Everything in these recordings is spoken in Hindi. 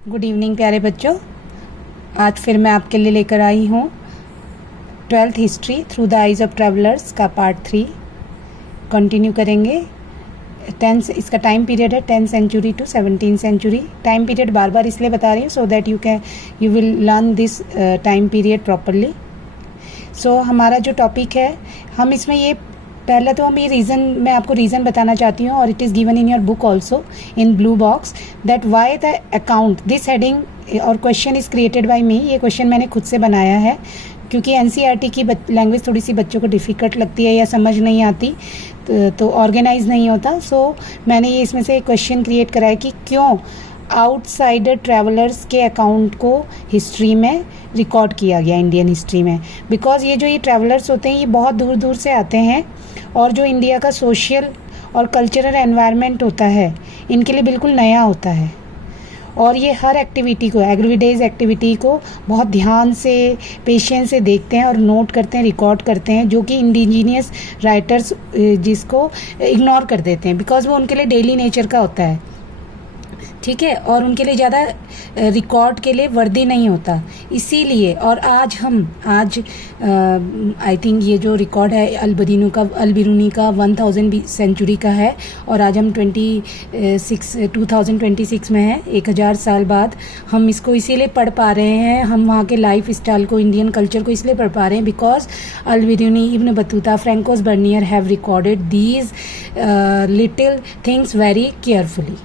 गुड इवनिंग प्यारे बच्चों। आज फिर मैं आपके लिए लेकर आई हूँ 12th history through the eyes of travellers का पार्ट 3 कंटिन्यू करेंगे। 10 इसका टाइम पीरियड है 10th century to 17th century. Time period बार बार इसलिए बता रही हूँ so that you will learn this time period properly. So हमारा जो टॉपिक है, हम इसमें ये पहले तो हम ये मैं आपको रीज़न बताना चाहती हूँ, और it is given in your book also in blue box, that why the account this heading और क्वेश्चन इज़ क्रिएटेड बाय मी। ये क्वेश्चन मैंने खुद से बनाया है क्योंकि एनसीईआरटी की लैंग्वेज थोड़ी सी बच्चों को डिफ़िकल्ट लगती है या समझ नहीं आती, तो ऑर्गेनाइज नहीं होता। सो मैंने ये इसमें से एक क्वेश्चन क्रिएट करा है कि क्यों आउटसाइडर ट्रैवलर्स के अकाउंट को हिस्ट्री में रिकॉर्ड किया गया, इंडियन हिस्ट्री में। बिकॉज ये ट्रैवलर्स होते हैं ये बहुत दूर दूर से आते हैं, और जो इंडिया का सोशल और कल्चरल एनवायरनमेंट होता है इनके लिए बिल्कुल नया होता है, और ये हर एक्टिविटी को, एवरीडेज एक्टिविटी को बहुत ध्यान से, पेशेंस से देखते हैं और नोट करते हैं, रिकॉर्ड करते हैं, जो कि इंडिजीनियस राइटर्स जिसको इग्नोर कर देते हैं बिकॉज वो उनके लिए डेली नेचर का होता है, ठीक है, और उनके लिए ज़्यादा रिकॉर्ड के लिए वर्दी नहीं होता इसीलिए। और आज आई थिंक ये जो रिकॉर्ड है अल-बिरूनी का 1000 सेंचुरी का है, और आज हम 2026 में है, 1000 साल बाद हम इसको इसीलिए पढ़ पा रहे हैं। हम वहाँ के लाइफ स्टाइल को, इंडियन कल्चर को इसलिए पढ़ पा रहे हैं because Al-Biruni, Ibn Battuta, Francois Bernier have recorded these little things very carefully.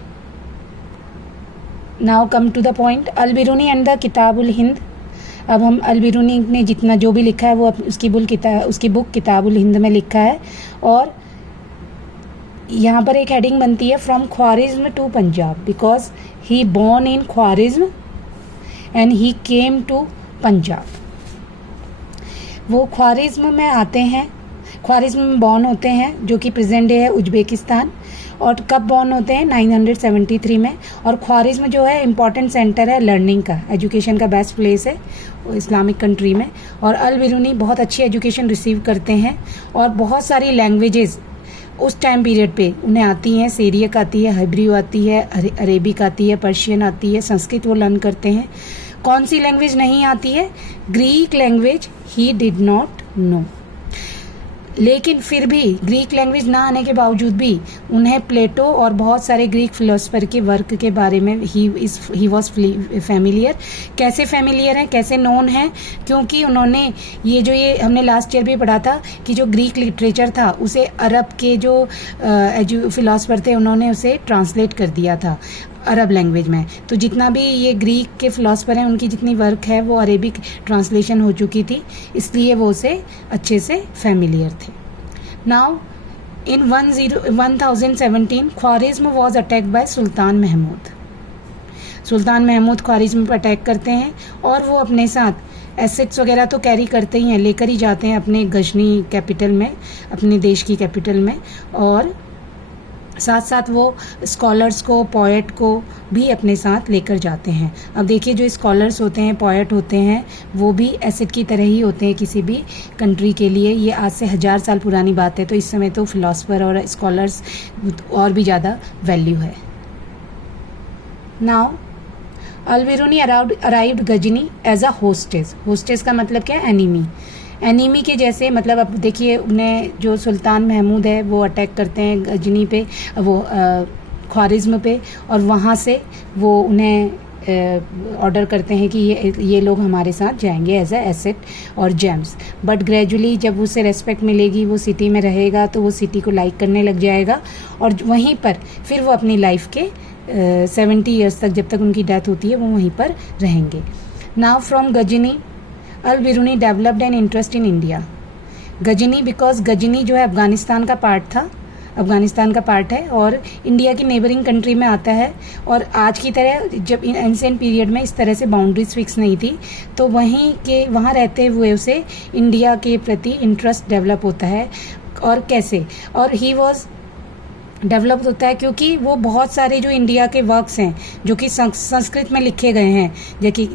Now come to the point, Al-Biruni and the Kitabul Hind. अब हम अल-बिरूनी ने जितना जो भी लिखा है वो उसकी बुक किताबुल हिंद में लिखा है, और यहाँ पर एक हेडिंग बनती है from Khwarizm to Punjab, because he born in Khwarizm and he came to Punjab. वो ख्वारिज्म में आते हैं, ख्वारिज्म में बॉर्न होते हैं, जो कि प्रेजेंट डे है उज्बेकिस्तान। और कब बॉर्न होते हैं? 973 में। और ख्वारिज्म जो है इम्पॉर्टेंट सेंटर है लर्निंग का, एजुकेशन का बेस्ट प्लेस है इस्लामिक कंट्री में। और अल-बिरूनी बहुत अच्छी एजुकेशन रिसीव करते हैं, और बहुत सारी लैंग्वेजेस उस टाइम पीरियड पे उन्हें आती हैं। सीरियक आती है, हिब्रू आती है, अरेबिक आती है, पर्शियन आती है, संस्कृत वो लर्न करते हैं। कौन सी लैंग्वेज नहीं आती है? Greek language he did not know. लेकिन फिर भी ग्रीक लैंग्वेज ना आने के बावजूद भी उन्हें प्लेटो और बहुत सारे ग्रीक फिलोसफर के वर्क के बारे में ही वॉज फैमिलियर। कैसे फैमिलियर हैं, कैसे नोन है? क्योंकि उन्होंने ये हमने लास्ट ईयर भी पढ़ा था कि जो ग्रीक लिटरेचर था उसे अरब के जो फिलोसफर थे उन्होंने उसे ट्रांसलेट कर दिया था अरब लैंग्वेज में। तो जितना भी ये ग्रीक के फिलोसफर हैं उनकी जितनी वर्क है वो अरेबिक ट्रांसलेशन हो चुकी थी, इसलिए वो उसे अच्छे से फैमिलियर थे। Now in 1017 Khwarizm was attacked by Sultan Mahmud. Sultan Mahmud Khwarizm पर अटैक करते हैं, और वो अपने साथ एसेट्स वगैरह तो कैरी करते ही हैं, लेकर ही जाते हैं अपने गजनी कैपिटल में, अपने देश की कैपिटल में, और साथ साथ वो स्कॉलर्स को, पोएट को भी अपने साथ लेकर जाते हैं। अब देखिए जो स्कॉलर्स होते हैं, पोएट होते हैं, वो भी एसेट की तरह ही होते हैं किसी भी कंट्री के लिए। ये आज से 1000 साल पुरानी बात है, तो इस समय तो फिलोसफर और स्कॉलर्स और भी ज़्यादा वैल्यू है। Now Al-Biruni arrived Ghazni as a hostage. Hostage का मतलब क्या है? एनीमी के जैसे, मतलब अब देखिए उन्हें जो सुल्तान महमूद है वो अटैक करते हैं गजनी पे, वो ख्वारिज्म पे, और वहाँ से वो उन्हें ऑर्डर करते हैं कि ये लोग हमारे साथ जाएंगे एज अ एसेट और जेम्स। बट ग्रेजुअली जब उसे रेस्पेक्ट मिलेगी, वो सिटी में रहेगा, तो वो सिटी को लाइक करने लग जाएगा, और वहीं पर फिर वो अपनी लाइफ के 70 ईयर्स तक, जब तक उनकी डेथ होती है, वो वहीं पर रहेंगे। Now from Ghazni Al-Biruni developed an interest in India. Ghazni, because Ghazni जो है अफ़गानिस्तान का पार्ट था, अफ़गानिस्तान का पार्ट है, और इंडिया की नेबरिंग कंट्री में आता है। और आज की तरह जब एंशिएंट पीरियड में इस तरह से बाउंड्रीज फिक्स नहीं थी, तो वहाँ रहते हुए उसे इंडिया के प्रति इंटरेस्ट डेवलप होता है। और कैसे? और ही वॉज डेवलप होता है, क्योंकि वो बहुत सारे जो इंडिया के वर्क्स हैं जो कि संस्कृत में लिखे गए हैं,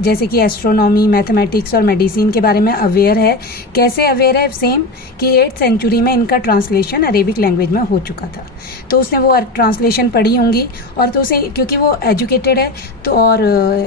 जैसे कि एस्ट्रोनॉमी, मैथमेटिक्स और मेडिसिन के बारे में अवेयर है। कैसे अवेयर है? सेम कि 8th सेंचुरी में इनका ट्रांसलेशन अरेबिक लैंग्वेज में हो चुका था, तो उसने वो ट्रांसलेशन पढ़ी होंगी, और तो उसे, क्योंकि वो एजुकेटेड है तो और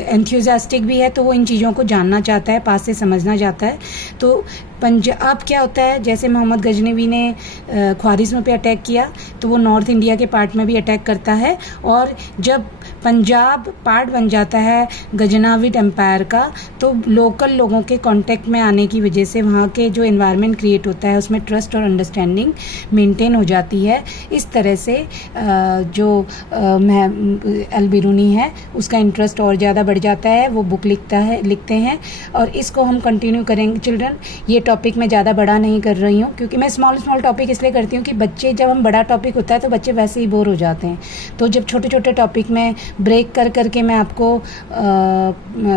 एंथ्यूजियास्टिक भी है, तो वो इन चीज़ों को जानना चाहता है, पास से समझना चाहता है। तो पंजाब क्या होता है, जैसे मोहम्मद गजनवी ने ख्वारिज़्म पे अटैक किया, तो वो नॉर्थ इंडिया के पार्ट में भी अटैक करता है, और जब पंजाब पार्ट बन जाता है गजनाविड एम्पायर का, तो लोकल लोगों के कांटेक्ट में आने की वजह से वहाँ के जो एनवायरनमेंट क्रिएट होता है उसमें ट्रस्ट और अंडरस्टैंडिंग मेंटेन हो जाती है। इस तरह से जो अल-बिरूनी है उसका इंटरेस्ट और ज़्यादा बढ़ जाता है, वो बुक लिखते हैं, और इसको हम कंटिन्यू करेंगे चिल्ड्रन। ये टॉपिक मैं ज़्यादा बड़ा नहीं कर रही हूँ, क्योंकि मैं स्मॉल टॉपिक इसलिए करती हूँ कि बच्चे, जब हम बड़ा टॉपिक होता है तो बच्चे वैसे ही बोर हो जाते हैं, तो जब छोटे छोटे टॉपिक में ब्रेक कर के मैं आपको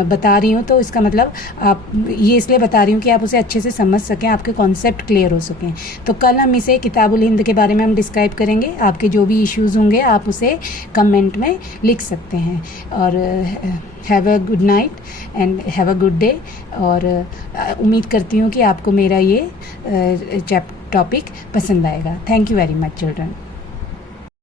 बता रही हूँ, तो इसका मतलब आप ये इसलिए बता रही हूँ कि आप उसे अच्छे से समझ सकें, आपके कॉन्सेप्ट क्लियर हो सकें। तो कल हम इसे किताबुल हिंद के बारे में हम डिस्क्राइब करेंगे। आपके जो भी इश्यूज़ होंगे आप उसे कमेंट में लिख सकते हैं। और have a good night and have a good day. और उम्मीद करती हूँ कि आपको मेरा ये टॉपिक पसंद आएगा। Thank you very much children.